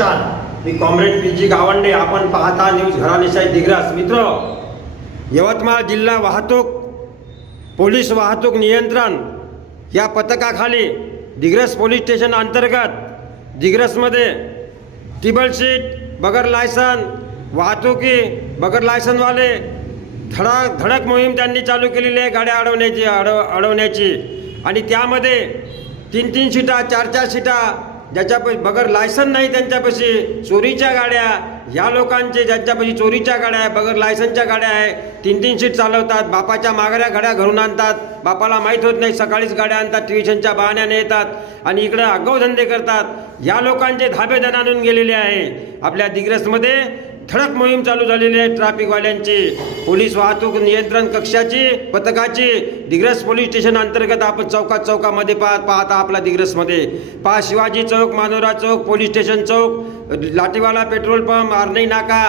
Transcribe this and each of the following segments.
नमस्कार. मी comrade P G Gawande. आपण पाहता न्यूज घराणेशाही दिग्रास. मित्र यवतमाळ जिल्हा वाहतूक पोलीस वाहतूक नियंत्रण या पथकाखाली दिग्रस पोलीस स्टेशन अंतर्गत दिग्रसमध्ये टिबल सीट बगर लायसन वाहतुकी बगर लायसनवाले धडक धडक मोहीम त्यांनी चालू केलेली आहे गाड्या अडवण्याची अडव अडवण्याची. आणि त्यामध्ये तीन तीन सीटा चार चार सीटा ज्याच्यापाशी बगर लायसन नाही त्यांच्यापाशी चोरीच्या गाड्या ह्या लोकांचे ज्यांच्यापाशी चोरीच्या गाड्या आहे बगर लायसनच्या गाड्या आहे तीन तीन सीट चालवतात बापाच्या मागऱ्या गाड्या घरून आणतात बापाला माहीत होत नाही सकाळीच गाड्या आणतात ट्युशनच्या बहाण्याने येतात आणि इकडं आगाऊ धंदे करतात. या लोकांचे धाबे आणून गेलेले आहे. आपल्या दिग्रसमध्ये ठळक मोहीम चालू झालेली आहे ट्रॅफिकवाल्यांची. पोलीस वाहतूक नियंत्रण कक्षाची पथकाची दिग्रस पोलीस स्टेशन अंतर्गत आपण चौकात चौकामध्ये पाहत पाहता आपला दिग्रसमध्ये. पहा शिवाजी चौक मानोरा चौक पोलीस स्टेशन चौक लाटीवाला पेट्रोल पंप आर्नई नाका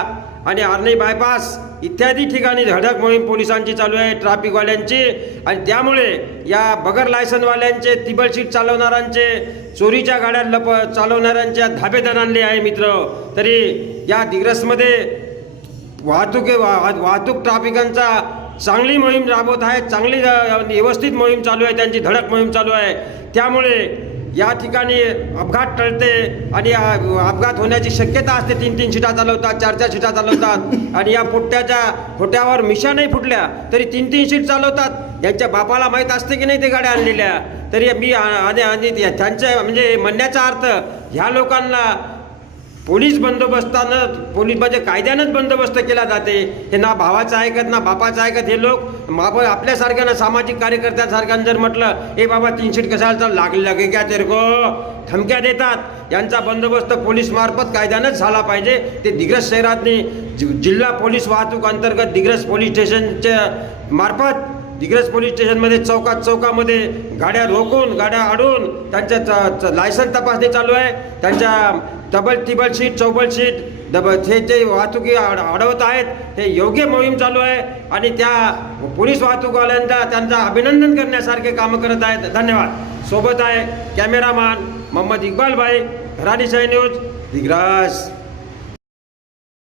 आणि आर्नई बायपास. इत्यादी ठिकाणी धडक मोहीम पोलिसांची चालू आहे ट्रॅफिकवाल्यांची. आणि त्यामुळे या बगर लायसनवाल्यांचे तिबल सीट चालवणाऱ्यांचे चोरीच्या गाड्या लप चालवणाऱ्यांच्या धाबे आणले आहे मित्र. तरी या दिग्रसमध्ये वाहतूक वाहतूक ट्राफिकांचा चांगली मोहीम राबवत आहे चांगली व्यवस्थित मोहीम चालू आहे त्यांची धडक मोहीम चालू आहे. त्यामुळे या ठिकाणी अपघात टळते आणि अपघात होण्याची शक्यता असते. तीन तीन शिटा चालवतात चार चार शिटा चालवतात. आणि या फुट्ट्याच्या खोट्यावर मिशा नाही फुटल्या तरी तीन तीन शीट चालवतात. यांच्या बापाला माहीत असते की नाही ते गाड्या आणलेल्या? तरी मी आणि त्यांच्या म्हणजे म्हणण्याचा अर्थ ह्या लोकांना पोलीस बंदोबस्तानं पोलीस म्हणजे कायद्यानंच बंदोबस्त केला जाते. हे ना भावाचं ऐकत ना बापाचं ऐकत हे लोक माप आपल्यासारख्या सामाजिक कार्यकर्त्यासारख्यानं जर म्हटलं हे बाबा तीनशे कशाला चाल लागले लागे क्या तेरे धमक्या देतात. यांचा बंदोबस्त पोलीस मार्फत कायद्यानंच झाला पाहिजे. ते दिग्रस शहरातनी जि- जिल्हा पोलीस वाहतूक अंतर्गत दिग्रस पोलीस स्टेशनच्या मार्फत दिग्रस पोलीस स्टेशनमध्ये चौकात चौकामध्ये गाड्या रोखून गाड्या अडून त्यांच्या लायसन तपासणी चालू आहे. त्यांच्या डबल टिबल सीट चौबल सीट डबल हे जे वाहतुकी अड अडवत आहेत हे योग्य मोहीम चालू आहे. आणि त्या पोलीस वाहतूकवाल्यांचा त्यांचा अभिनंदन करण्यासारखे कामं करत आहेत. धन्यवाद. सोबत आहे कॅमेरामॅन मोहम्मद इक्बाल भाई घराणीशाही न्यूज दिग्रास.